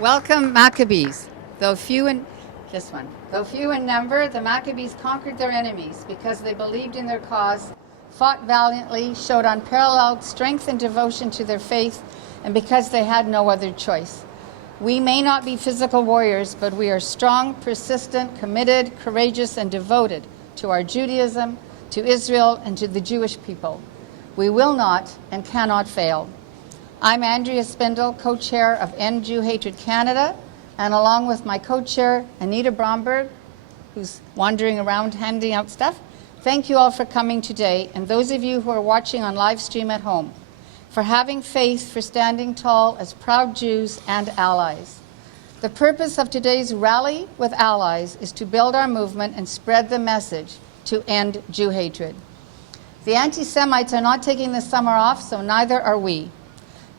Welcome, Maccabees. Though few in number, the Maccabees conquered their enemies because they believed in their cause, fought valiantly, showed unparalleled strength and devotion to their faith, and because they had no other choice. We may not be physical warriors, but we are strong, persistent, committed, courageous, and devoted to our Judaism, to Israel, and to the Jewish people. We will not and cannot fail. I'm Andria Spindel, co-chair of End Jew Hatred Canada, and along with my co-chair, Anita Bromberg, who's wandering around handing out stuff, thank you all for coming today, and those of you who are watching on live stream at home, for having faith, for standing tall as proud Jews and allies. The purpose of today's Rally with Allies is to build our movement and spread the message to end Jew hatred. The anti-Semites are not taking the summer off, so neither are we.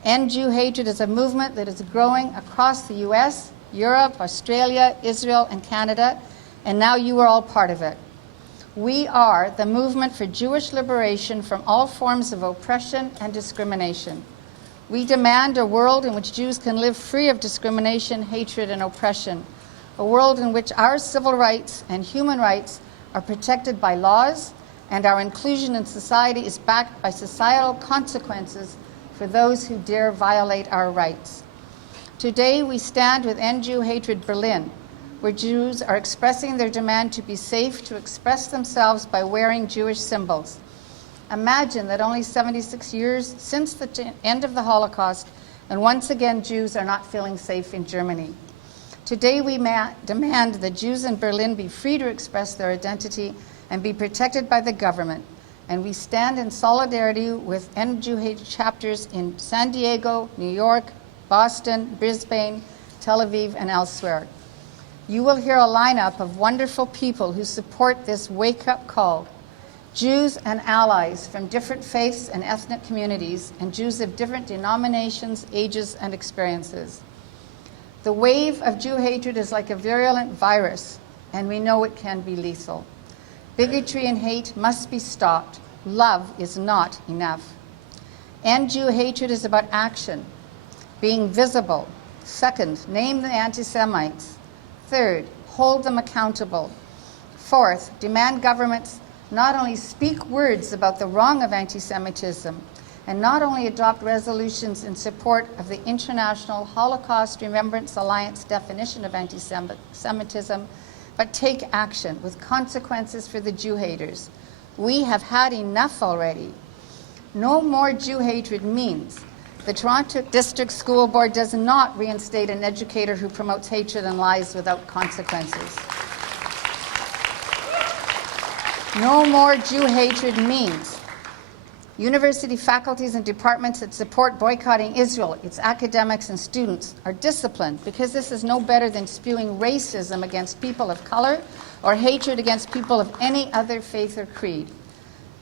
End Jew Hatred is a movement that is growing across the US, Europe, Australia, Israel, and Canada, and now you are all part of it. We are the movement for Jewish liberation from all forms of oppression and discrimination. We demand a world in which Jews can live free of discrimination, hatred, and oppression, a world in which our civil rights and human rights are protected by laws, and our inclusion in society is backed by societal consequences for those who dare violate our rights. Today, we stand with End Jew Hatred Berlin, where Jews are expressing their demand to be safe to express themselves by wearing Jewish symbols. Imagine that only 76 years since the end of the Holocaust, and once again Jews are not feeling safe in Germany. Today we demand that Jews in Berlin be free to express their identity and be protected by the government. And we stand in solidarity with End Jew Hatred chapters in San Diego, New York, Boston, Brisbane, Tel Aviv, and elsewhere. You will hear a lineup of wonderful people who support this wake-up call. Jews and allies from different faiths and ethnic communities, and Jews of different denominations, ages, and experiences. The wave of Jew hatred is like a virulent virus, and we know it can be lethal. Bigotry and hate must be stopped. Love is not enough. End Jew hatred is about action, being visible. Second, name the anti-Semites. Third, hold them accountable. Fourth, demand governments not only speak words about the wrong of anti-Semitism, and not only adopt resolutions in support of the International Holocaust Remembrance Alliance definition of anti-Semitism, but take action with consequences for the Jew haters. We have had enough already. No more Jew hatred means the Toronto District School Board does not reinstate an educator who promotes hatred and lies without consequences. No more Jew hatred means university faculties and departments that support boycotting Israel, its academics and students, are disciplined because this is no better than spewing racism against people of color or hatred against people of any other faith or creed.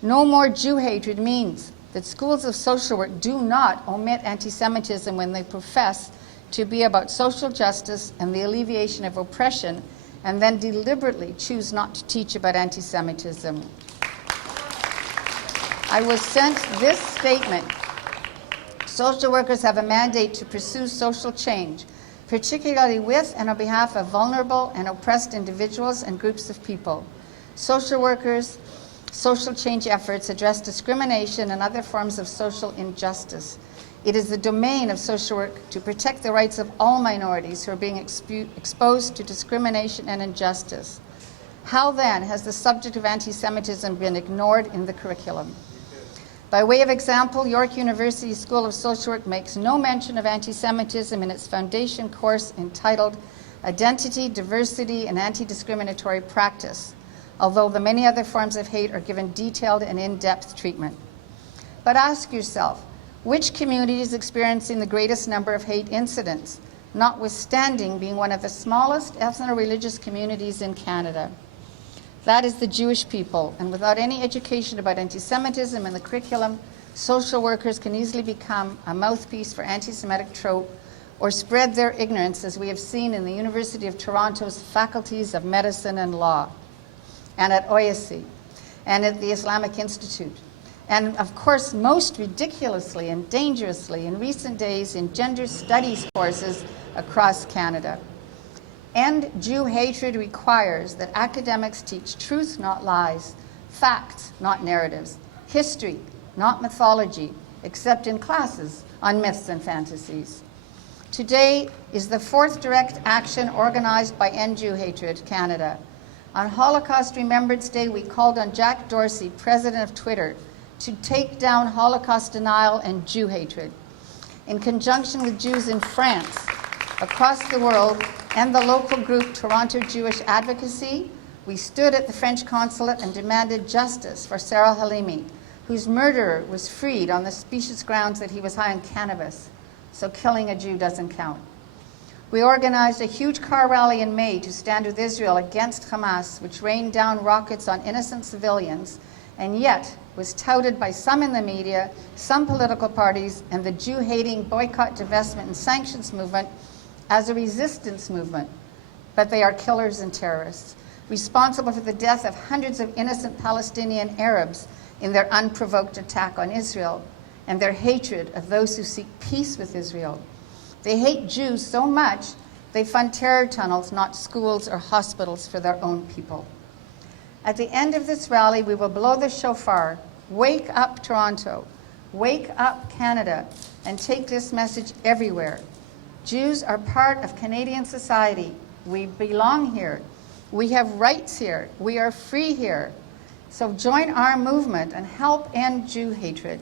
No more Jew hatred means that schools of social work do not omit anti-Semitism when they profess to be about social justice and the alleviation of oppression, and then deliberately choose not to teach about anti-Semitism. I was sent this statement. Social workers have a mandate to pursue social change, particularly with and on behalf of vulnerable and oppressed individuals and groups of people. Social workers' social change efforts address discrimination and other forms of social injustice. It is the domain of social work to protect the rights of all minorities who are being exposed to discrimination and injustice. How then has the subject of anti-Semitism been ignored in the curriculum? By way of example, York University School of Social Work makes no mention of anti-Semitism in its foundation course entitled Identity, Diversity, and Anti-Discriminatory Practice, although the many other forms of hate are given detailed and in-depth treatment. But ask yourself, which community is experiencing the greatest number of hate incidents, notwithstanding being one of the smallest ethno-religious communities in Canada? That is the Jewish people, and without any education about anti-Semitism in the curriculum, social workers can easily become a mouthpiece for anti-Semitic trope or spread their ignorance, as we have seen in the University of Toronto's faculties of medicine and law, and at OISC, and at the Islamic Institute. And of course, most ridiculously and dangerously in recent days in gender studies courses across Canada. End Jew hatred requires that academics teach truth, not lies, facts, not narratives, history, not mythology, except in classes on myths and fantasies. Today is the 4th direct action organized by End Jew Hatred Canada. On Holocaust Remembrance Day, we called on Jack Dorsey, president of Twitter, to take down Holocaust denial and Jew hatred. In conjunction with Jews in France, across the world, and the local group Toronto Jewish Advocacy, we stood at the French consulate and demanded justice for Sarah Halimi, whose murderer was freed on the specious grounds that he was high on cannabis, so killing a Jew doesn't count. We organized a huge car rally in May to stand with Israel against Hamas, which rained down rockets on innocent civilians, and yet was touted by some in the media, some political parties, and the Jew-hating boycott, divestment, and sanctions movement as a resistance movement. But they are killers and terrorists, responsible for the death of hundreds of innocent Palestinian Arabs in their unprovoked attack on Israel, and their hatred of those who seek peace with Israel. They hate Jews so much, they fund terror tunnels, not schools or hospitals for their own people. At the end of this rally, we will blow the shofar, wake up Toronto, wake up Canada, and take this message everywhere. Jews are part of Canadian society. We belong here. We have rights here. We are free here. So join our movement and help end Jew hatred.